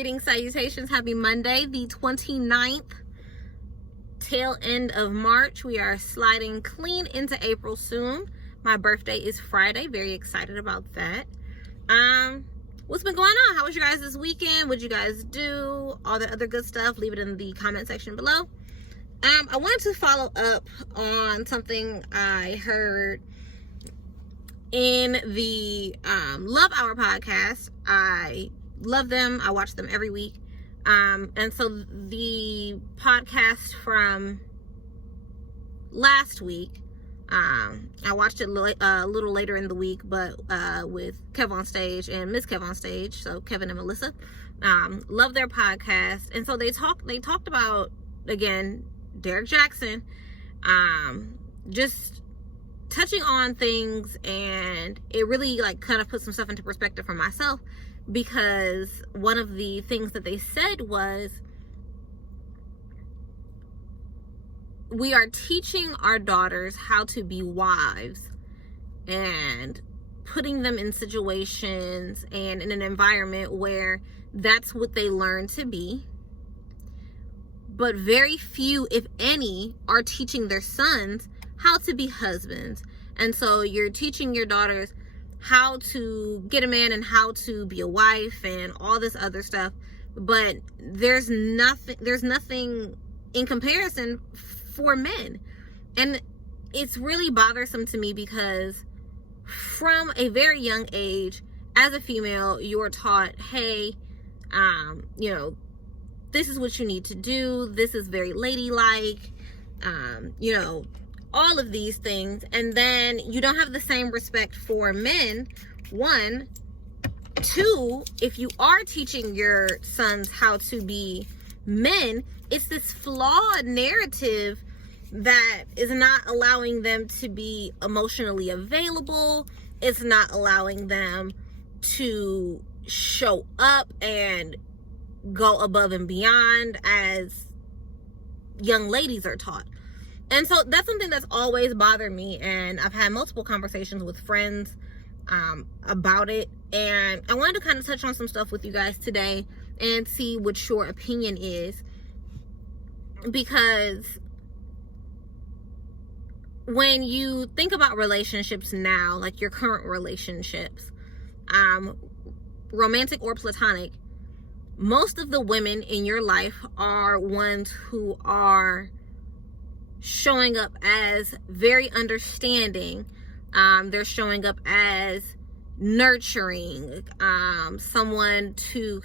Greetings, salutations. Happy Monday, the 29th, tail end of March. We are sliding clean into April soon. My birthday is Friday. Very excited about that. What's been going on? How was your guys this weekend? What'd you guys do? All the other good stuff, leave it in the comment section below. I wanted to follow up on something I heard in the Love Hour podcast. I love them. I watch them every week. And so the podcast from last week, I watched it a little later in the week, but with Kev on Stage and Miss Kev on Stage, so Kevin and Melissa, love their podcast. And so they talked about, again, Derrick Jaxn, just touching on things, and it really kind of put some stuff into perspective for myself, because one of the things that they said was, we are teaching our daughters how to be wives and putting them in situations and in an environment where that's what they learn to be. But very few, if any, are teaching their sons how to be husbands. And so you're teaching your daughters how to get a man and how to be a wife and all this other stuff. But there's nothing in comparison for men. And it's really bothersome to me, because from a very young age, as a female, you're taught, hey, this is what you need to do. This is very ladylike, all of these things. And then you don't have the same respect for men, one. Two, if you are teaching your sons how to be men, it's this flawed narrative that is not allowing them to be emotionally available. It's not allowing them to show up and go above and beyond as young ladies are taught. And so that's something that's always bothered me, and I've had multiple conversations with friends about it, and I wanted to kind of touch on some stuff with you guys today and see what your opinion is, because when you think about relationships now, like your current relationships, romantic or platonic, most of the women in your life are ones who are showing up as very understanding. They're showing up as nurturing, someone to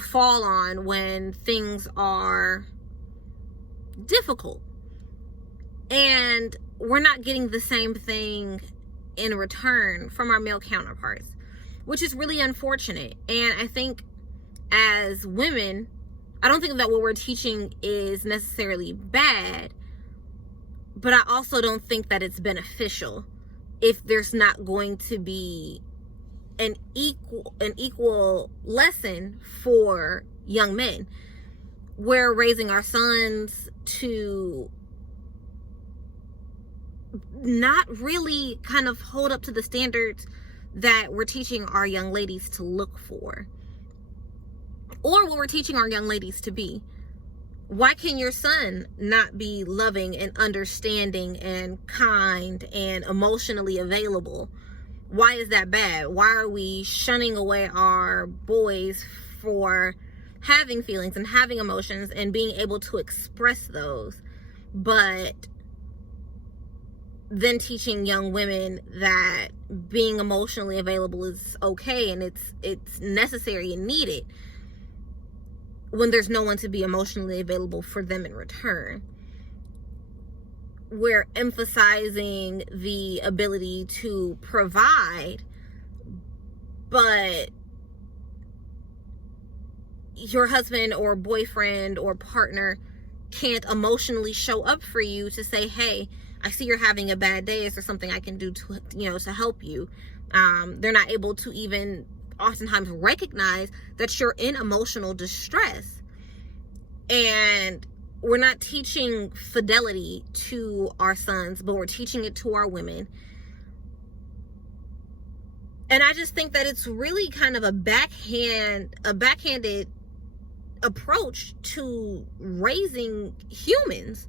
fall on when things are difficult. And we're not getting the same thing in return from our male counterparts, which is really unfortunate. And I think as women, I don't think that what we're teaching is necessarily bad, but I also don't think that it's beneficial if there's not going to be an equal lesson for young men. We're raising our sons to not really kind of hold up to the standards that we're teaching our young ladies to look for, or what we're teaching our young ladies to be. Why can your son not be loving and understanding and kind and emotionally available? Why is that bad? Why are we shunning away our boys for having feelings and having emotions and being able to express those, but then teaching young women that being emotionally available is okay and it's necessary and needed, when there's no one to be emotionally available for them in return? We're emphasizing the ability to provide, but your husband or boyfriend or partner can't emotionally show up for you to say, hey, I see you're having a bad day. Is there something I can do to help you? They're not able to even oftentimes recognize that you're in emotional distress. And we're not teaching fidelity to our sons, but we're teaching it to our women. And I just think that it's really kind of a backhanded approach to raising humans.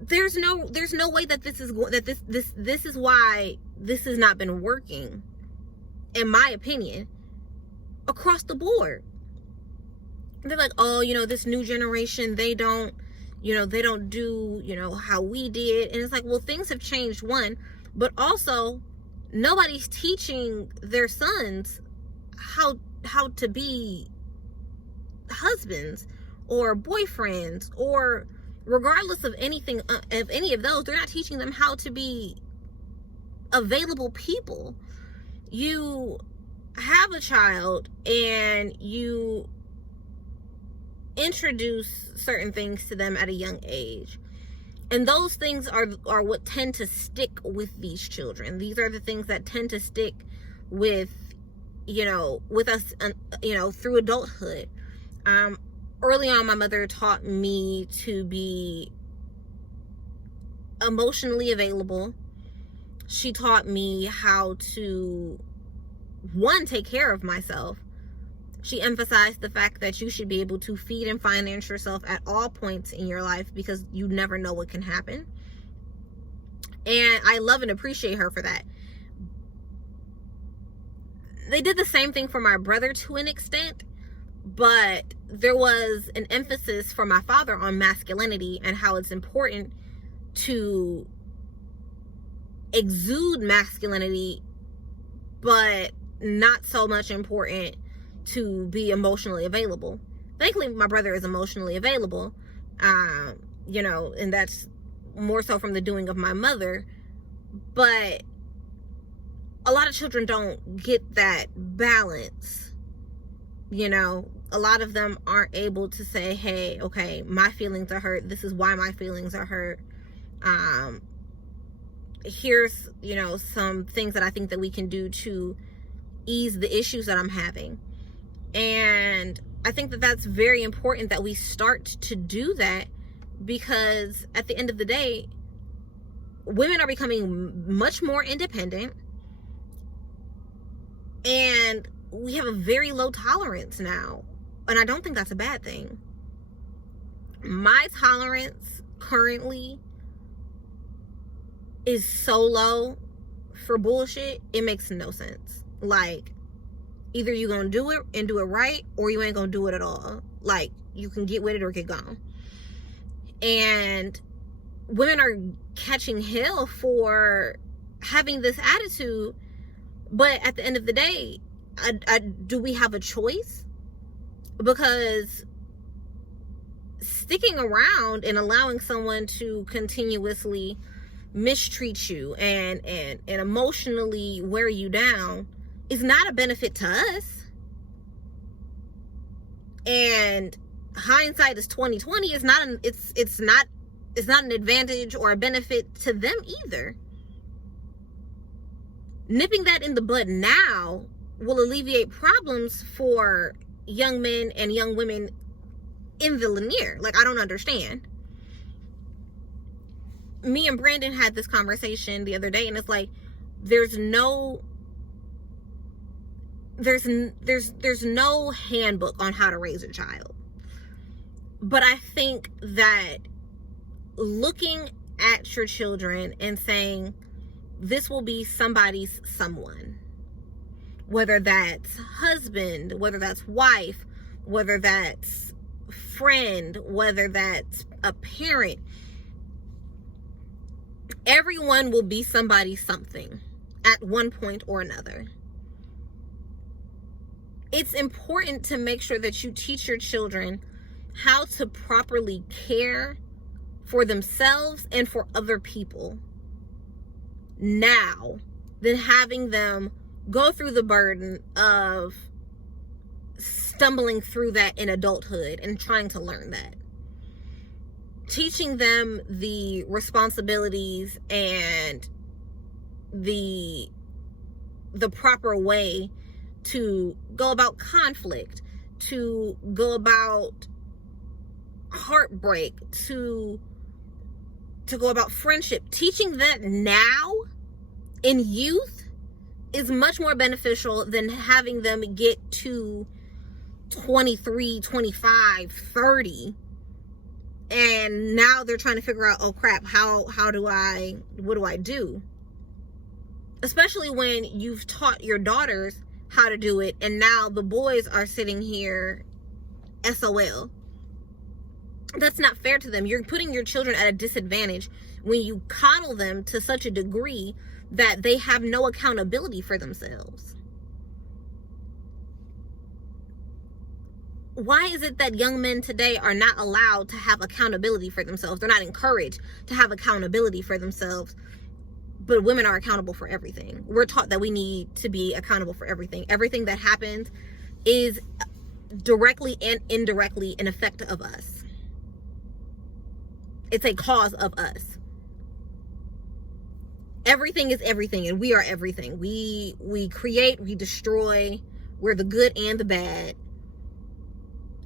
There's no way that this is why this has not been working, in my opinion, across the board. They're like, oh, this new generation, they don't do, how we did. And it's like, well, things have changed, one, but also nobody's teaching their sons how to be husbands or boyfriends, or regardless of anything, of any of those. They're not teaching them how to be available people. You have a child and you introduce certain things to them at a young age, and those things are what tend to stick with these children. These are the things that tend to stick with us through adulthood. Early on, my mother taught me to be emotionally available. She taught me how to, one, take care of myself. She emphasized the fact that you should be able to feed and finance yourself at all points in your life, because you never know what can happen. And I love and appreciate her for that. They did the same thing for my brother to an extent, but there was an emphasis for my father on masculinity and how it's important to exude masculinity, but not so much important to be emotionally available. Thankfully, my brother is emotionally available, and that's more so from the doing of my mother. But a lot of children don't get that balance. A lot of them aren't able to say, hey, okay, my feelings are hurt. This is why my feelings are hurt. Here's, some things that I think that we can do to ease the issues that I'm having. And I think that that's very important that we start to do that, because at the end of the day, women are becoming much more independent, and we have a very low tolerance now. And I don't think that's a bad thing. My tolerance currently is so low for bullshit, it makes no sense. Like, either you're gonna do it and do it right, or you ain't gonna do it at all. Like, you can get with it or get gone. And women are catching hell for having this attitude, but at the end of the day, do we have a choice? Because sticking around and allowing someone to continuously mistreat you and emotionally wear you down is not a benefit to us. And hindsight is 2020. It's not an advantage or a benefit to them either. Nipping that in the bud now will alleviate problems for young men and young women in the linear. Like, I don't understand. Me and Brandon had this conversation the other day, and it's like, there's no handbook on how to raise a child. But I think that looking at your children and saying, this will be somebody's someone, whether that's husband, whether that's wife, whether that's friend, whether that's a parent, everyone will be somebody's something at one point or another. It's important to make sure that you teach your children how to properly care for themselves and for other people now, than having them go through the burden of stumbling through that in adulthood and trying to learn that. Teaching them the responsibilities and the proper way to go about conflict, to go about heartbreak, to go about friendship. Teaching that now in youth is much more beneficial than having them get to 23, 25, 30, and now they're trying to figure out, oh crap, what do I do? Especially when you've taught your daughters how to do it, and now the boys are sitting here SOL. That's not fair to them. You're putting your children at a disadvantage when you coddle them to such a degree that they have no accountability for themselves. Why is it that young men today are not allowed to have accountability for themselves? They're not encouraged to have accountability for themselves, but women are accountable for everything. We're taught that we need to be accountable for everything. Everything that happens is directly and indirectly an effect of us. It's a cause of us. Everything is everything, and we are everything. We create, we destroy, we're the good and the bad.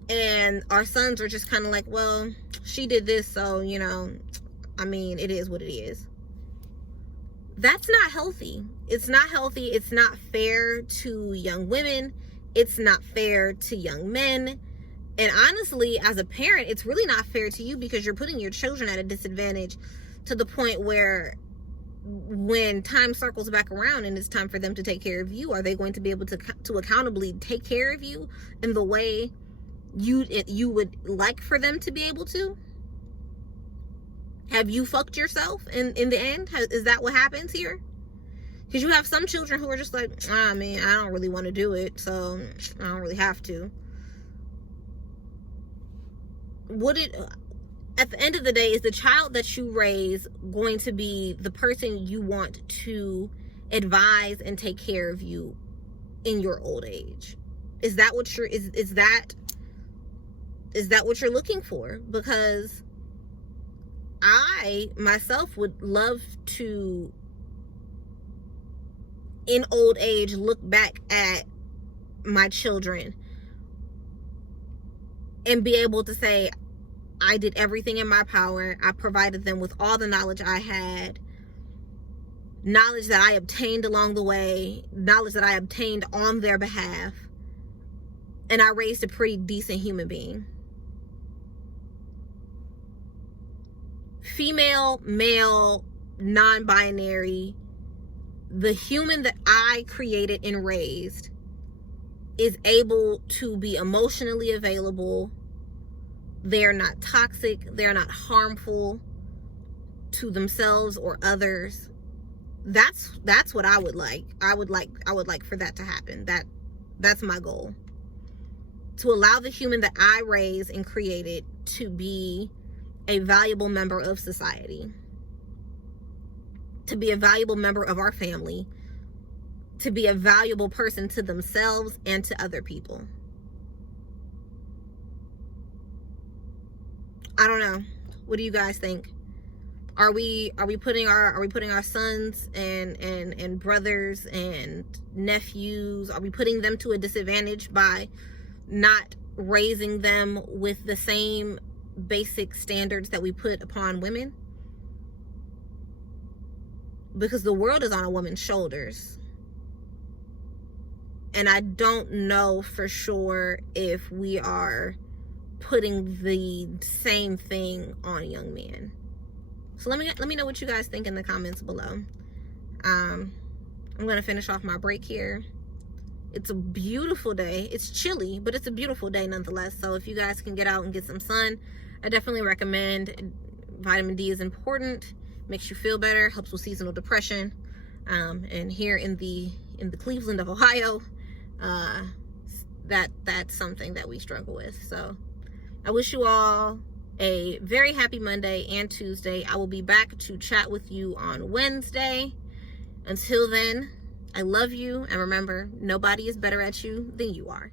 And our sons are just kind of like, well, she did this, so, you know, I mean, it is what it is. That's not healthy. It's not healthy. It's not fair to young women. It's not fair to young men. And honestly, as a parent, it's really not fair to you, because you're putting your children at a disadvantage to the point where when time circles back around and it's time for them to take care of you, are they going to be able to accountably take care of you in the way you would like for them to be able to? Have you fucked yourself in the end? Is that what happens here? Because you have some children who are just like, I mean, I don't really want to do it, so I don't really have to. At the end of the day, is the child that you raise going to be the person you want to advise and take care of you in your old age? Is that what you're is that what you're looking for? Because I myself would love to, in old age, look back at my children and be able to say, I did everything in my power. I provided them with all the knowledge I had, knowledge that I obtained along the way, knowledge that I obtained on their behalf, and I raised a pretty decent human being. Female, male, non-binary, the human that I created and raised is able to be emotionally available. They're not toxic. They're not harmful to themselves or others. That's what I would like. I would like for that to happen. That's my goal. To allow the human that I raised and created to be a valuable member of society, to be a valuable member of our family, to be a valuable person to themselves and to other people. I don't know. What do you guys think? Are we putting our sons and brothers and nephews, are we putting them to a disadvantage by not raising them with the same basic standards that we put upon women? Because the world is on a woman's shoulders. And I don't know for sure if we are putting the same thing on young men. So let me know what you guys think in the comments below. I'm going to finish off my break here. It's a beautiful day. It's chilly, but it's a beautiful day nonetheless. So if you guys can get out and get some sun, I definitely recommend. Vitamin D is important. Makes you feel better. Helps with seasonal depression. And here in the Cleveland of Ohio, that's something that we struggle with. So I wish you all a very happy Monday and Tuesday. I will be back to chat with you on Wednesday. Until then, I love you, and remember, nobody is better at you than you are.